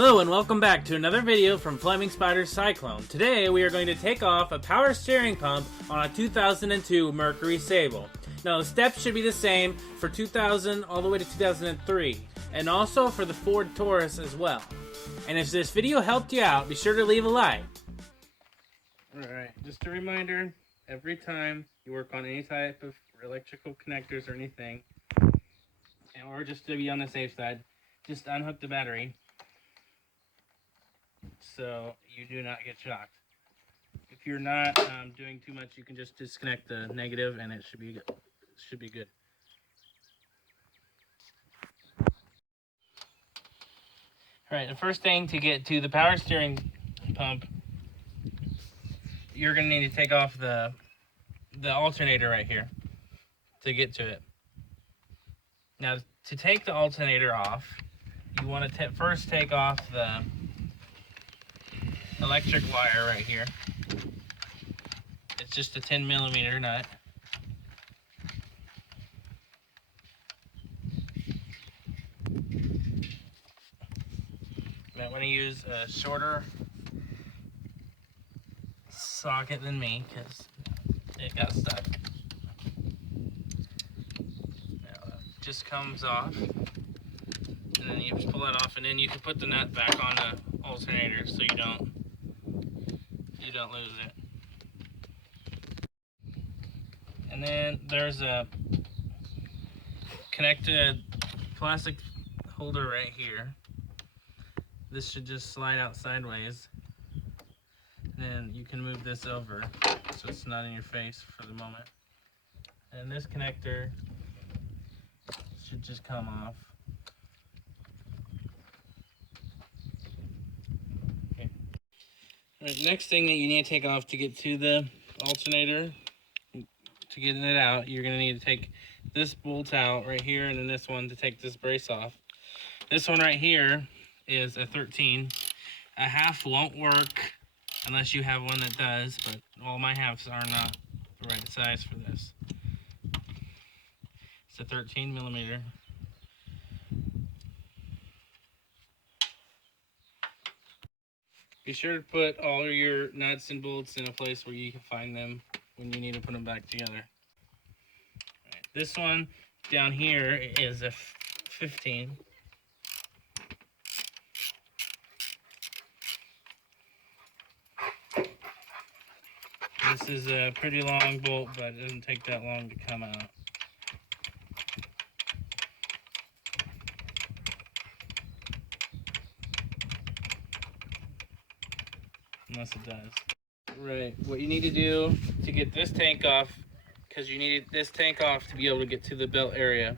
Hello and welcome back to another video from Flaming Spider's Cyclone. Today we are going to take off a power steering pump on a 2002 Mercury Sable. Now the steps should be the same for 2000 all the way to 2003, and also for the Ford Taurus as well. And if this video helped you out, be sure to leave a like. Alright, just a reminder, every time you work on any type of electrical connectors or anything, or just to be on the safe side, just unhook the battery so you do not get shocked. If you're not doing too much, you can just disconnect the negative and it should be good. Alright, the first thing to get to the power steering pump, you're going to need to take off the alternator right here to get to it. Now, to take the alternator off, you want to first take off the electric wire right here. It's just a 10mm nut. You might want to use a shorter socket than me because it got stuck. Now it just comes off, and then you just pull it off, and then you can put the nut back on the alternator so you don't lose it. And then there's a connected plastic holder right here. This should just slide out sideways. And then you can move this over so it's not in your face for the moment. And this connector should just come off. Okay. All right, next thing that you need to take off to get to the alternator, to get it out, you're going to need to take this bolt out right here, and then this one to take this brace off. This one right here is a 13. A half won't work unless you have one that does, but all my halves are not the right size for this. It's a 13mm. Be sure to put all your nuts and bolts in a place where you can find them when you need to put them back together. Right, this one down here is a 15. This is a pretty long bolt, but it doesn't take that long to come out. Unless it does. Right, what you need to do to get this tank off, because you need this tank off to be able to get to the belt area,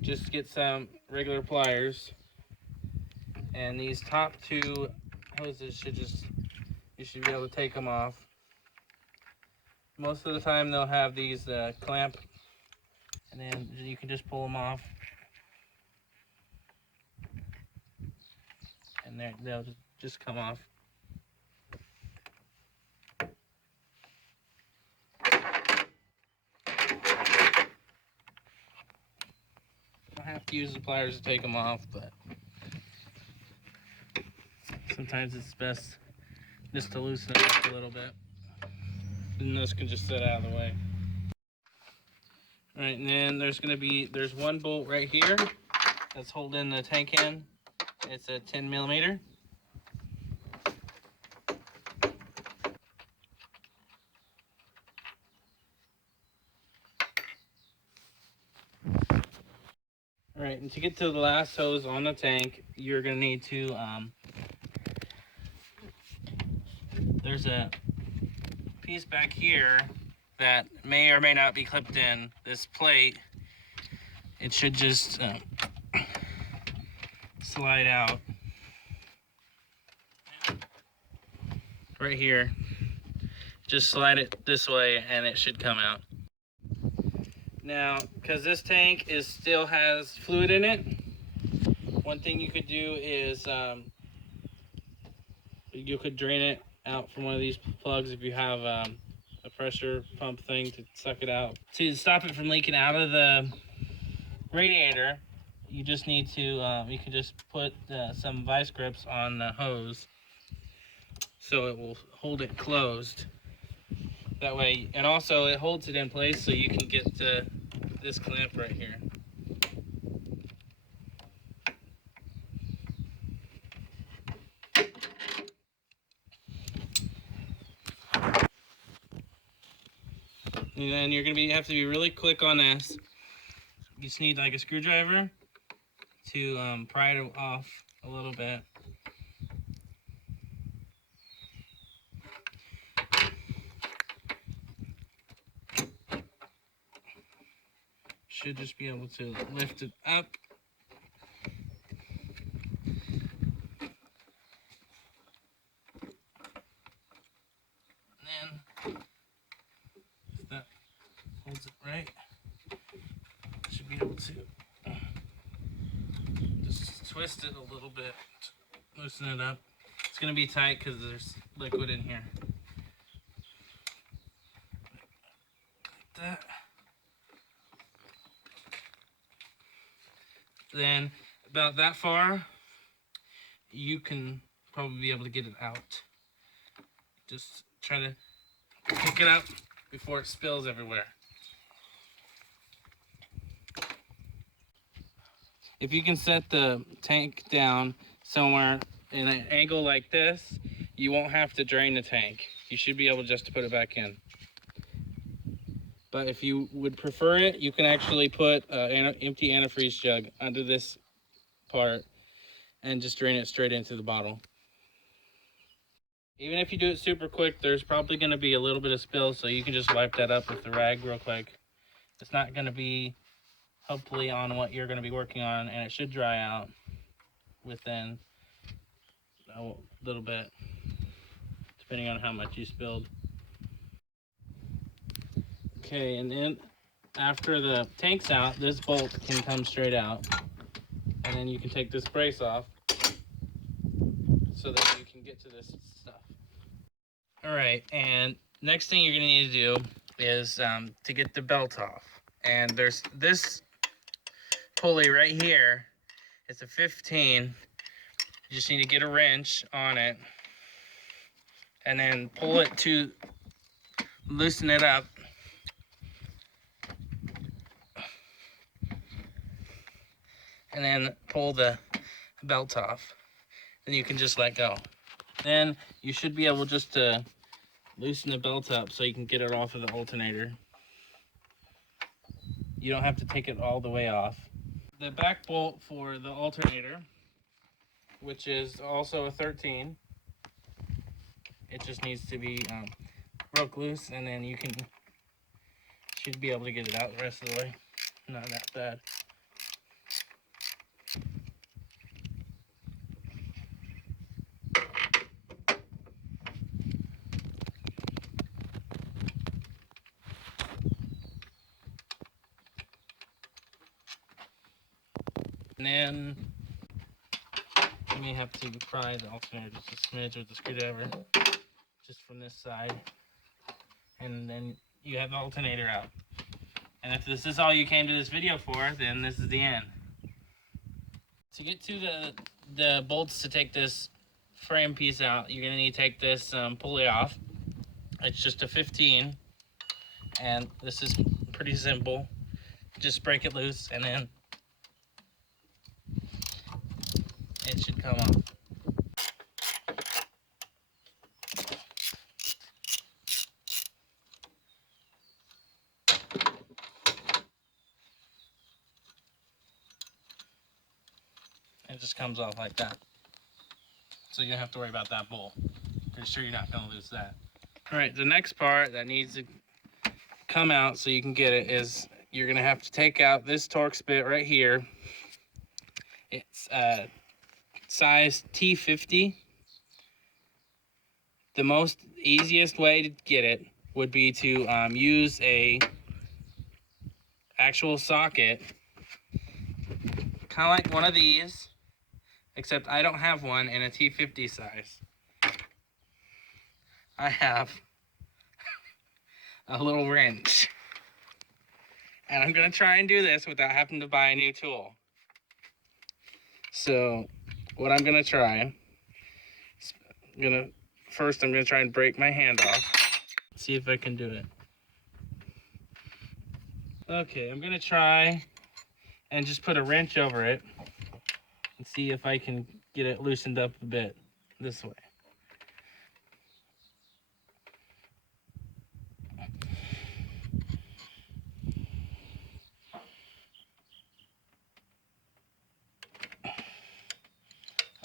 just get some regular pliers, and these top two hoses you should be able to take them off. Most of the time they'll have these clamp, and then you can just pull them off, and they'll just come off. I have to use the pliers to take them off, but sometimes it's best just to loosen it up a little bit. And this can just sit out of the way. Alright, and then there's one bolt right here that's holding the tank in. It's a 10mm. Alright, and to get to the last hose on the tank, you're going to need to, there's a piece back here that may or may not be clipped in. This plate, it should just slide out right here. Just slide it this way and it should come out. Now, because this tank still has fluid in it, one thing you could do is you could drain it out from one of these plugs if you have a pressure pump thing to suck it out. To stop it from leaking out of the radiator, you just need to, you can just put some vice grips on the hose so it will hold it closed. That way, and also it holds it in place so you can get to this clamp right here. And then you're gonna have to be really quick on this. You just need like a screwdriver to pry it off a little bit. Should just be able to lift it up. And then, if that holds it right, should be able to just twist it a little bit, loosen it up. It's gonna be tight because there's liquid in here. Like that. Then about that far, you can probably be able to get it out. Just try to pick it up before it spills everywhere. If you can set the tank down somewhere in an angle like this, you won't have to drain the tank. You should be able just to put it back in. But if you would prefer it, you can actually put an empty antifreeze jug under this part and just drain it straight into the bottle. Even if you do it super quick, there's probably going to be a little bit of spill, so you can just wipe that up with the rag real quick. It's not going to be hopefully on what you're going to be working on, and it should dry out within a little bit, depending on how much you spilled. Okay, and then after the tank's out, this bolt can come straight out, and then you can take this brace off so that you can get to this stuff. All right, and next thing you're gonna need to do is to get the belt off. And there's this pulley right here. It's a 15. You just need to get a wrench on it and then pull it to loosen it up. And then pull the belt off. Then you can just let go. Then you should be able just to loosen the belt up so you can get it off of the alternator. You don't have to take it all the way off. The back bolt for the alternator, which is also a 13, it just needs to be broke loose, and then you should be able to get it out the rest of the way. Not that bad. And then you may have to pry the alternator just a smidge with the screwdriver, just from this side. And then you have the alternator out. And if this is all you came to this video for, then this is the end. To get to the bolts to take this frame piece out, you're gonna need to take this pulley off. It's just a 15, and this is pretty simple. Just break it loose, and then it should come off. It just comes off like that. So you don't have to worry about that bolt. Pretty sure you're not gonna lose that. All right, the next part that needs to come out so you can get it is you're gonna have to take out this Torx bit right here. It's size T50. The most easiest way to get it would be to use a actual socket, kind of like one of these, except I don't have one in a T50 size. I have a little wrench. And I'm gonna try and do this without having to buy a new tool. So what I'm gonna try, first I'm gonna try and break my hand off. See if I can do it. Okay, I'm gonna try and just put a wrench over it and see if I can get it loosened up a bit this way.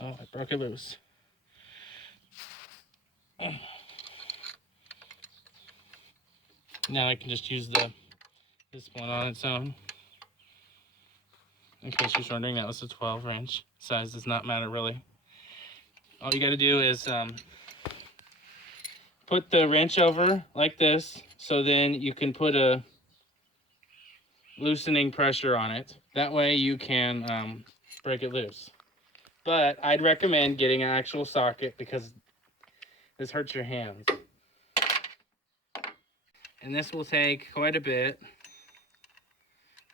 Oh, I broke it loose. Now I can just use this one on its own. In case you're wondering, that was a 12 wrench. Size does not matter really. All you gotta do is put the wrench over like this, so then you can put a loosening pressure on it. That way you can break it loose. But I'd recommend getting an actual socket because this hurts your hands. And this will take quite a bit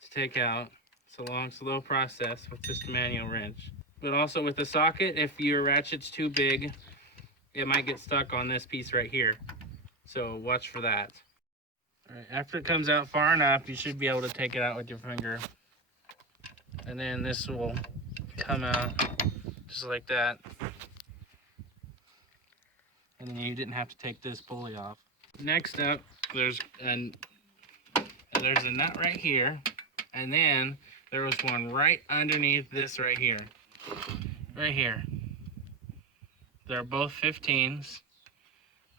to take out. It's a long, slow process with just a manual wrench. But also with the socket, if your ratchet's too big, it might get stuck on this piece right here. So watch for that. All right, after it comes out far enough, you should be able to take it out with your finger. And then this will come out just like that. And then you didn't have to take this pulley off. Next up, there's a nut right here. And then there was one right underneath this right here. Right here. They're both 15s.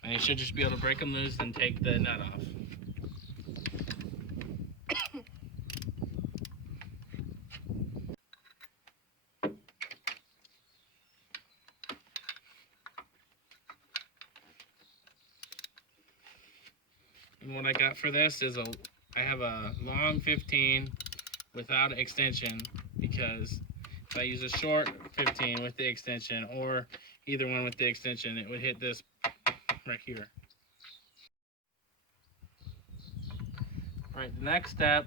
And you should just be able to break them loose and take the nut off. And what I got for this is I have a long 15 without an extension, because if I use a short 15 with the extension, or either one with the extension, it would hit this right here. All right, the next step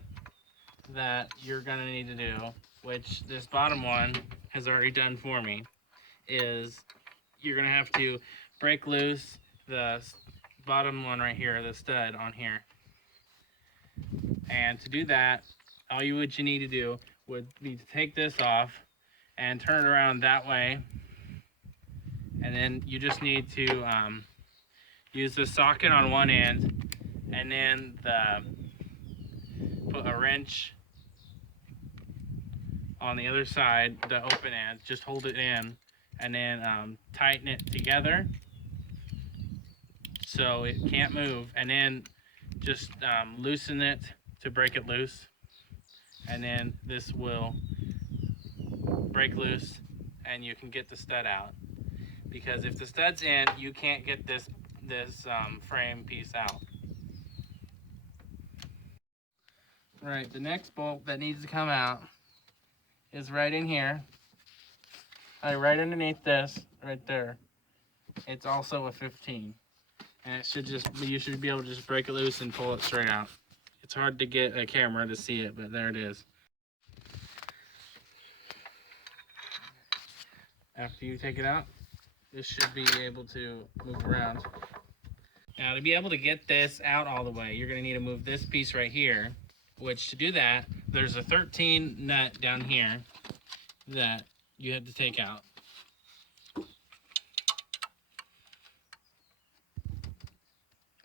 that you're gonna need to do, which this bottom one has already done for me, is you're gonna have to break loose the bottom one right here, the stud on here. And to do that, what you need to do would be to take this off and turn it around that way. And then you just need to use the socket on one end, and then put a wrench on the other side, the open end, just hold it in, and then tighten it together so it can't move, and then just loosen it to break it loose, and then this will break loose and you can get the stud out. Because if the stud's in, you can't get this frame piece out. Right, the next bolt that needs to come out is right in here. Right underneath this, right there. It's also a 15. And you should be able to just break it loose and pull it straight out. It's hard to get a camera to see it, but there it is. After you take it out, this should be able to move around. Now, to be able to get this out all the way, you're going to need to move this piece right here, which to do that, there's a 13 nut down here that you have to take out.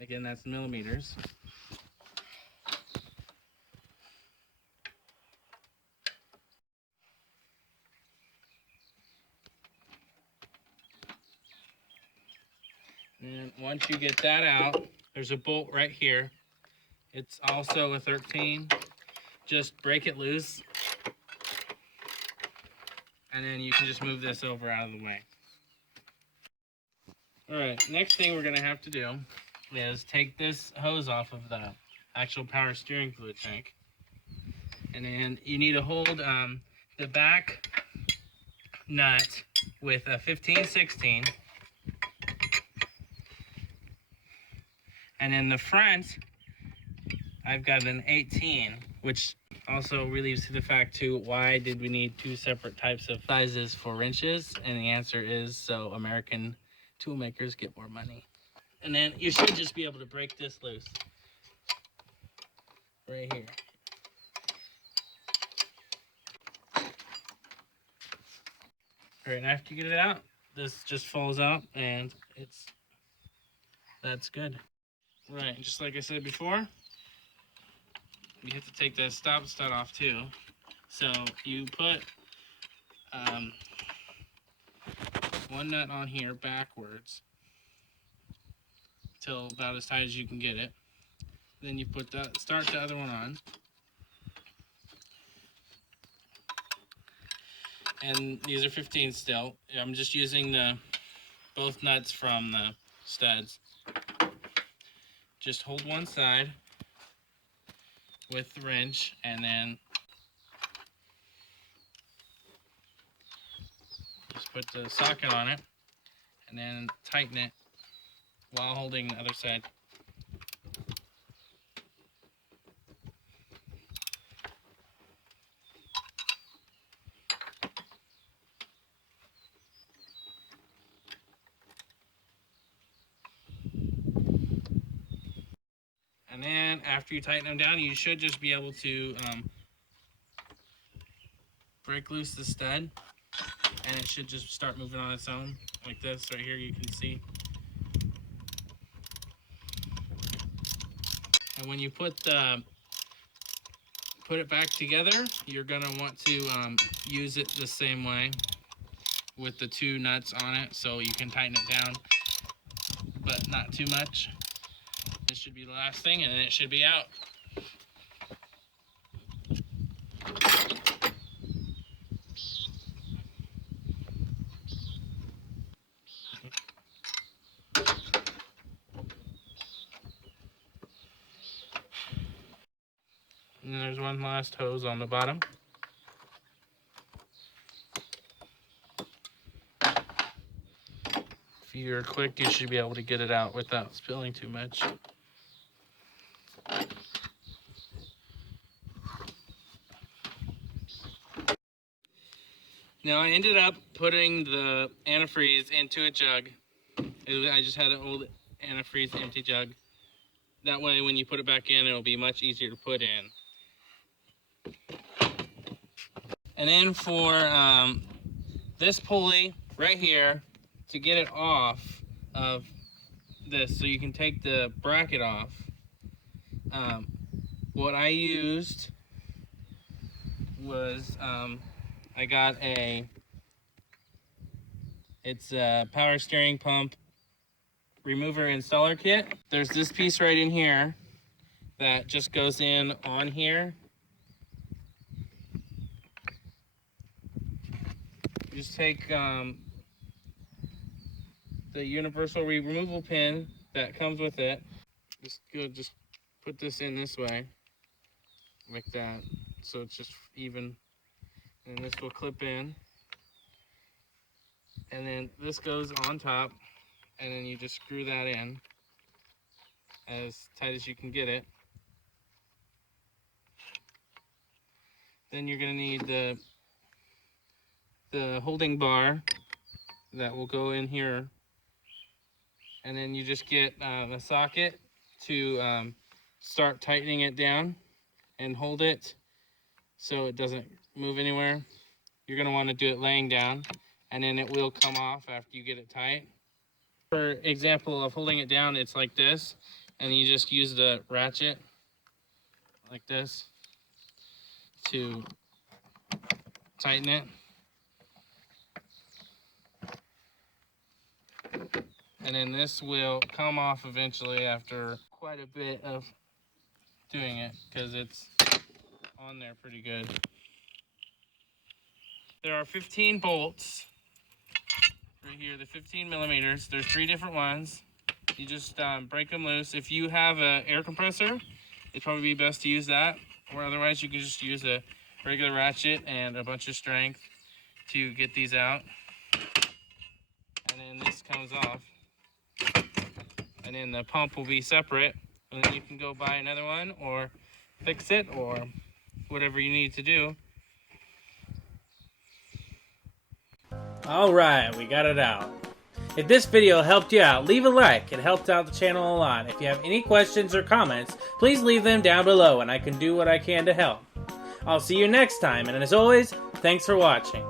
Again, that's millimeters. And once you get that out, there's a bolt right here. It's also a 13. Just break it loose, and then you can just move this over out of the way. All right, next thing we're gonna have to do is take this hose off of the actual power steering fluid tank. And then you need to hold the back nut with a 15/16. And in the front, I've got an 18 which also relieves to the fact too, why did we need two separate types of sizes for wrenches? And the answer is so American tool makers get more money. And then you should just be able to break this loose right here. All right, and after you get it out, this just falls out and that's good. Right, just like I said before, you have to take the stop stud off too. So you put one nut on here backwards till about as tight as you can get it. Then you start the other one on. And these are 15 still. I'm just using both nuts from the studs. Just hold one side with the wrench and then just put the socket on it and then tighten it while holding the other side. And then after you tighten them down, you should just be able to break loose the stud, and it should just start moving on its own, like this right here. You can see. And when you put it back together, you're gonna want to use it the same way with the two nuts on it, so you can tighten it down, but not too much. This should be the last thing, and then it should be out. And there's one last hose on the bottom. If you're quick, you should be able to get it out without spilling too much. Now I ended up putting the antifreeze into a jug. I just had an old antifreeze empty jug. That way when you put it back in, it'll be much easier to put in. And then for this pulley right here, to get it off of this, so you can take the bracket off, what I used was I got it's a power steering pump remover installer kit. There's this piece right in here that just goes in on here. You just take the universal removal pin that comes with it. Just put this in this way, like that, so it's just even. And this will clip in. And then this goes on top, and then you just screw that in as tight as you can get it. Then you're going to need the holding bar that will go in here, and then you just get the socket to start tightening it down and hold it so it doesn't move anywhere. You're going to want to do it laying down, and then it will come off after you get it tight. For example of holding it down, it's like this, and you just use the ratchet like this to tighten it. And then this will come off eventually after quite a bit of doing it, because it's on there pretty good. There are 15 bolts right here, the 15 millimeters. There's 3 different ones. You just break them loose. If you have an air compressor, it'd probably be best to use that, or otherwise you can just use a regular ratchet and a bunch of strength to get these out. And then this comes off, and then the pump will be separate, and then you can go buy another one or fix it or whatever you need to do. Alright, we got it out. If this video helped you out, leave a like. It helps out the channel a lot. If you have any questions or comments, please leave them down below and I can do what I can to help. I'll see you next time, and as always, thanks for watching.